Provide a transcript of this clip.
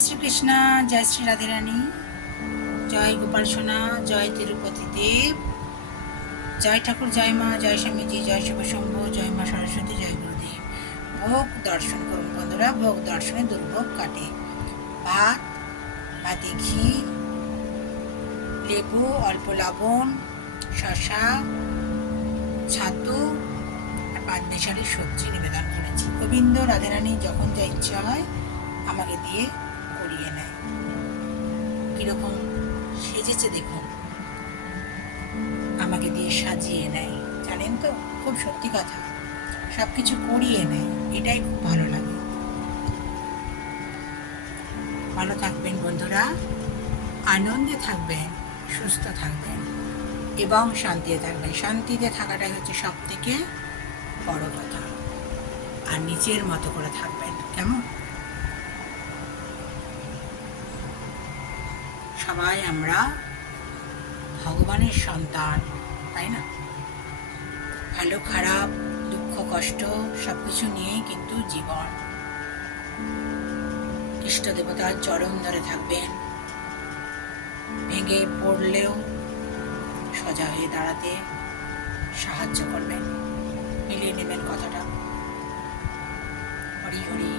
শ্রীকৃষ্ণ। জয় শ্রী রাধে রানী, জয় গোপাল সোনা, জয় তিরুপতি দেব, জয় ঠাকুর, জয় মা, জয় স্বামীজি, জয় শিবশম্ভ, জয় মা সরস্বতী, জয় গুরুদেব। ভোগ দর্শন করুন বন্ধুরা, ভোগ দর্শনে দুর্ভোগ কাটে। ভাত, ভাতে ঘি, লেবু, অল্প লবণ, শশা, ছাতু আর 5 মিশালি সবজি নিবেদন করেছি। গোবিন্দ রাধে রানী যখন যা ইচ্ছা হয় আমাকে দিয়ে করিয়ে নেয়। কিরকম সেজেছে দেখুন, আমাকে দিয়ে সাজিয়ে নেয়, জানেন তো, খুব সত্যি কথা, সব কিছু করিয়ে নেয়, এটাই খুব ভালো লাগে। ভালো থাকবেন বন্ধুরা, আনন্দে থাকবেন, সুস্থ থাকবেন এবং শান্তিতে থাকবেন। শান্তিতে থাকাটাই হচ্ছে সব থেকে বড় কথা। আর নিজের মতো করে থাকবেন, কেমন? সবাই আমরা ভগবানের সন্তান, তাই না? ভালো খারাপ, দুঃখ কষ্ট সব কিছু নিয়েই কিন্তু জীবন। ইষ্ট দেবতার চরণ ধরে থাকবেন, ভেঙে পড়লেও সোজা হয়ে দাঁড়াতে সাহায্য করবেন, মিলিয়ে নেবেন কথাটা। হরি হরি।